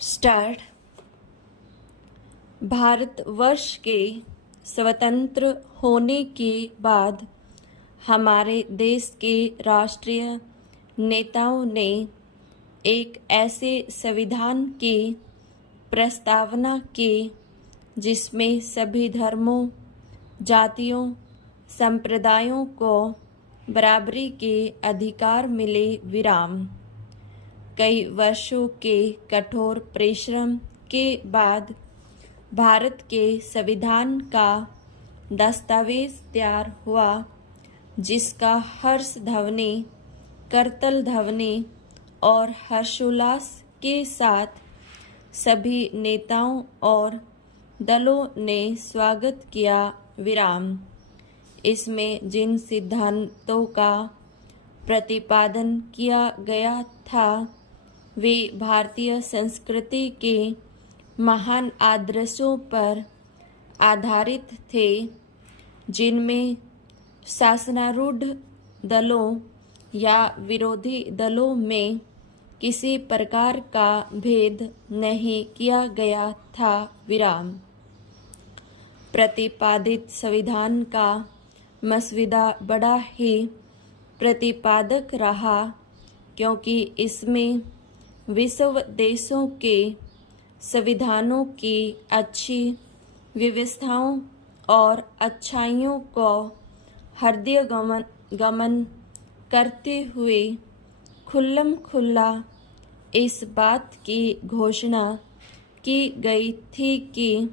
Start. Bharatvarsh के स्वतंत्र होने के बाद हमारे देश के राष्ट्रीय नेताओं ने एक ऐसे संविधान की प्रस्तावना की जिसमें सभी धर्मों, जातियों, संप्रदायों को बराबरी के अधिकार मिले। विराम। कई वर्षों के कठोर परिश्रम के बाद भारत के संविधान का दस्तावेज तैयार हुआ, जिसका हर्ष ध्वनि, करतल ध्वनि और हर्षोल्लास के साथ सभी नेताओं और दलों ने स्वागत किया। विराम। इसमें जिन सिद्धांतों का प्रतिपादन किया गया था वे भारतीय संस्कृति के महान आदर्शों पर आधारित थे, जिनमें शासनारूढ़ दलों या विरोधी दलों में किसी प्रकार का भेद नहीं किया गया था। विराम। प्रतिपादित संविधान का मसौदा बड़ा ही प्रतिपादक रहा, क्योंकि इसमें विश्व देशों के संविधानों की अच्छी व्यवस्थाओं और अच्छाइयों को हृदय गमन करते हुए खुल्लम खुल्ला इस बात की घोषणा की गई थी कि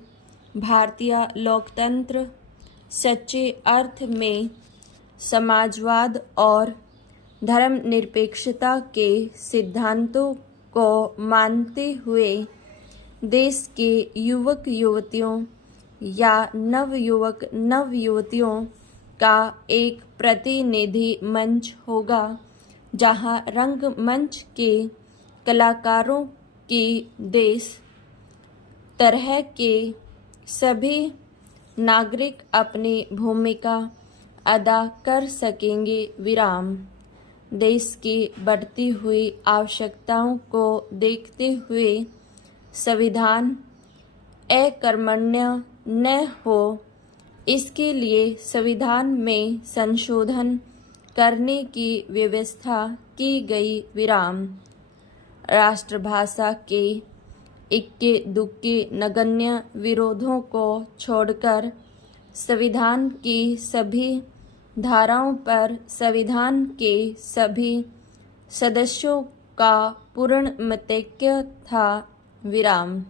भारतीय लोकतंत्र सच्चे अर्थ में समाजवाद और धर्मनिरपेक्षता के सिद्धांतों को मानते हुए देश के युवक युवतियों या नवयुवक नवयुवतियों का एक प्रतिनिधि मंच होगा, जहां रंगमंच के कलाकारों की देश तरह के सभी नागरिक अपनी भूमिका अदा कर सकेंगे। विराम। देश की बढ़ती हुई आवश्यकताओं को देखते हुए संविधान अकर्मण्य न हो, इसके लिए संविधान में संशोधन करने की व्यवस्था की गई। विराम। राष्ट्रभाषा के इक्के दुक्के नगण्य विरोधों को छोड़कर संविधान की सभी धाराओं पर संविधान के सभी सदस्यों का पूर्ण मतैक्य था। विराम।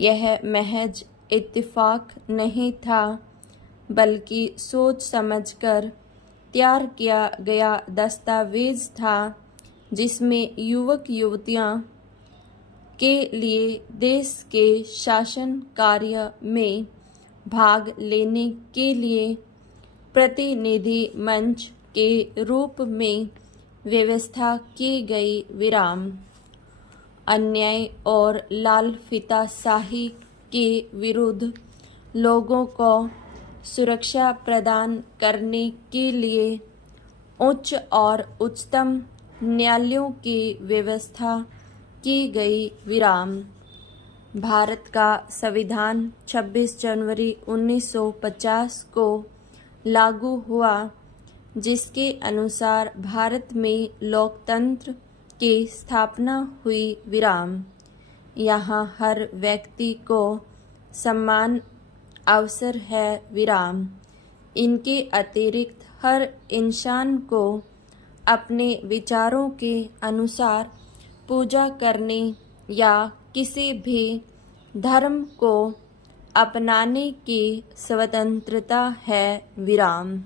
यह महज इत्तेफाक नहीं था, बल्कि सोच समझकर तैयार किया गया दस्तावेज था, जिसमें युवक युवतियां के लिए देश के शासन कार्य में भाग लेने के लिए प्रतिनिधि मंच के रूप में व्यवस्था की गई। विराम। अन्याय और लाल फीताशाही के विरुद्ध लोगों को सुरक्षा प्रदान करने के लिए उच्च और उच्चतम न्यायालयों की व्यवस्था की गई। विराम। भारत का संविधान 26 जनवरी 1950 को लागू हुआ, जिसके अनुसार भारत में लोकतंत्र की स्थापना हुई। विराम। यहाँ हर व्यक्ति को समान अवसर है। विराम। इनके अतिरिक्त हर इंसान को अपने विचारों के अनुसार पूजा करने या किसी भी धर्म को अपनाने की स्वतंत्रता है। विराम।